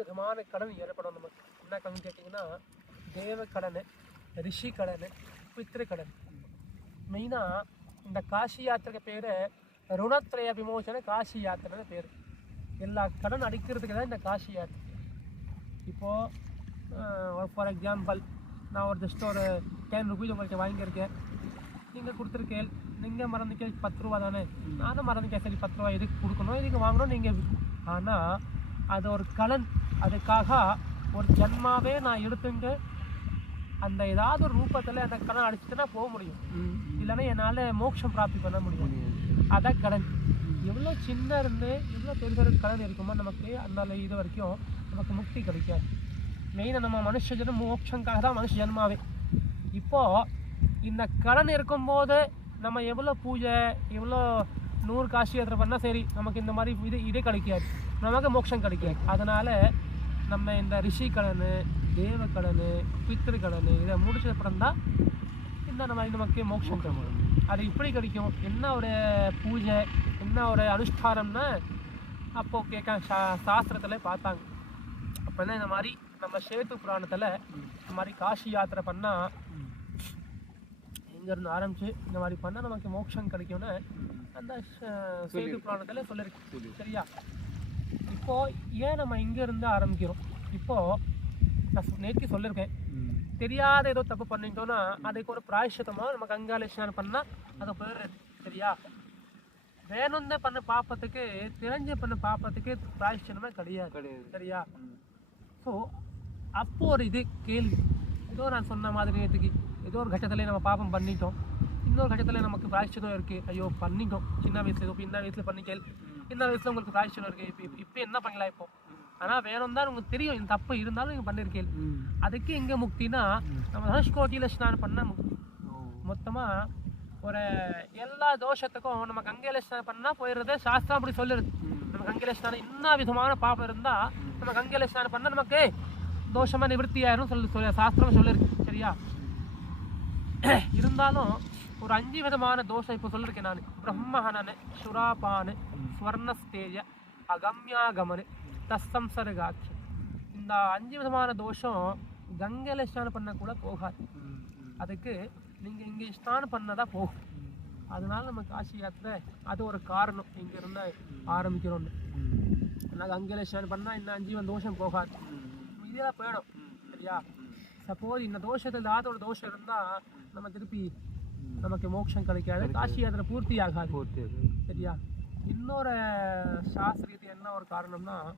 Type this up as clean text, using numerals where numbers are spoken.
விதமான கடன் ஏற்படும் நமக்கு. என்ன கடன் கேட்டிங்கன்னா, தேவ கடன், ரிஷி கடன், பித்ரு கடன். மெயினாக இந்த காசி யாத்திரைக்கு பேர் ருணத்ரய விமோசன காசி யாத்திரைன்னு பேர். எல்லா கடன் அடிக்கிறதுக்கு தான் இந்த காசி யாத்திரை. இப்போது ஃபார் எக்ஸாம்பிள், நான் ஒரு ஜஸ்ட் ஒரு 10 rupees உங்கள்கிட்ட வாங்கியிருக்கேன், நீங்கள் கொடுத்துருக்கேன், நீங்கள் மறந்துக்கே 10 ரூபா தானே, நானும் மறந்துக்கேன், சரி 10 ரூபா எதுக்கு கொடுக்கணும், இதுக்கு வாங்கணும் நீங்கள். ஆனால் அது ஒரு கடன். அதுக்காக ஒரு ஜன்மாவே நான் எடுத்துங்க அந்த ஏதாவது ஒரு ரூபத்தில் அந்த கடன் அடிச்சுட்டுனா போக முடியும், இல்லைன்னா என்னால் மோட்சம் பிராப்தி பண்ண முடியும். அதான் கடன். எவ்வளோ சின்ன இருந்து எவ்வளோ பெரிய கடன் இருக்குமோ நமக்கு அந்த இது வரைக்கும் நமக்கு முக்தி கிடைக்காது. மெயினாக நம்ம மனுஷ ஜன்மம் மோட்சங்காக தான் மனுஷ ஜன்மாவே. இப்போது இந்த கடன் இருக்கும்போது நம்ம எவ்வளோ பூஜை எவ்வளோ 100 காசி யாத்திரை பண்ணால் சரி நமக்கு இந்த மாதிரி இதே கிடைக்காது, நமக்கு மோட்சம் கிடைக்காது. அதனால் நம்ம இந்த ரிஷி கடன், தேவ கடன், பித்ரு கடன் இதை முடிச்சதுக்கப்புறம் தான் இந்த நமக்கு மோட்சம் கிடைக்கும். அது இப்படி கிடைக்கும். என்ன ஒரு பூஜை என்ன ஒரு அனுஷ்டானம்னா அப்போது கேட்க சாஸ்திரத்தில் பார்த்தாங்க. அப்போ தான் இந்த மாதிரி நம்ம சேத்து புராணத்தில் இந்த மாதிரி காசி யாத்திரை பண்ணால் இங்கேருந்து ஆரம்பித்து இந்த மாதிரி பண்ணால் நமக்கு மோட்சம் கிடைக்கும்னு அந்த சேது புராணத்தில் சொல்லியிருக்கு. சரியா? இப்போது ஏன் நம்ம இங்கேருந்து ஆரம்பிக்கிறோம்? இப்போது நான் நேற்று சொல்லியிருக்கேன், தெரியாத ஏதோ தப்பு பண்ணிட்டோன்னா அதுக்கு ஒரு பிராயஷ்சித்தமாக நம்ம கங்கால ஸ்நானம் பண்ணால் அதை போயிடுறது. சரியா? வேணும்னு பண்ண பாப்பத்துக்கு தெரிஞ்ச பண்ண பாப்பத்துக்கு பிராயஷ்சித்தமே கிடையாது. சரியா? ஸோ அப்போ ஒரு இது கேள்வி, ஏதோ நான் சொன்ன மாதிரி நேற்றுக்கு ஏதோ ஒரு கட்டத்தில் நம்ம பாப்பம் பண்ணிட்டோம், இன்னொரு கட்டத்தில் நமக்கு பிராயஷ்சித்தம் இருக்குது, ஐயோ பண்ணிட்டோம் சின்ன வயசுல, இப்போ இந்த வயசில் பண்ணிக்கல், இந்த வயசில் உங்களுக்கு பிராயஷ்சித்தம் இருக்குது, இப்போ என்ன பண்ணலாம் இப்போ. ஆனால் வேணும் தான் உங்களுக்கு தெரியும் இந்த தப்பு இருந்தாலும் நீங்கள் பண்ணியிருக்கேன். அதுக்கு எங்கே முக்தினா நம்ம தனுஷ்கோட்டியில் ஸ்நானம் பண்ண முக்தி. மொத்தமாக ஒரு எல்லா தோஷத்துக்கும் நம்ம கங்கையில ஸ்நானம் பண்ணால் போயிடுறது. சாஸ்திரம் அப்படி சொல்லிடுது. நம்ம கங்கையில ஸ்நானம் என்ன விதமான பாப்பம் இருந்தால் நம்ம கங்கையில ஸ்நானம் பண்ணால் நமக்கு தோஷமாக நிவர்த்தி ஆயிரும் சொல்லி சாஸ்திரம் சொல்லியிருக்கு. சரியா? இருந்தாலும் ஒரு 5 விதமான தோஷம் இப்போ சொல்லியிருக்கேன் நான். பிரம்மஹனனு, சுராபானு, ஸ்வர்ணஸ்தேஜ, அகம்யாகமனு, தஸ்சம்சர்காட்சி. இந்த 5 விதமான தோஷம் கங்கையில ஸ்நானம் பண்ண கூட போகாது. அதுக்கு நீங்கள் இங்கே ஸ்நானம் பண்ணதான் போகும். அதனால நம்ம காசி யாத்திரை அது ஒரு காரணம் இங்கேருந்து ஆரம்பிக்கிறோன்னு. ஆனால் கங்கையில ஸ்நானம் பண்ணால் இன்னும் 5 தோஷம் போகாது, இதெல்லாம் போயிடும். சரியா? சப்போஸ் இந்த தோஷத்தில் ஏதாவது ஒரு தோஷம் இருந்தால் நம்ம திருப்பி நமக்கு மோட்சம் கிடைக்காது, காசி யாத்திரை பூர்த்தி ஆகாது. சரியா? இன்னொரு சாஸ்திரியத்தை என்ன ஒரு காரணம்னா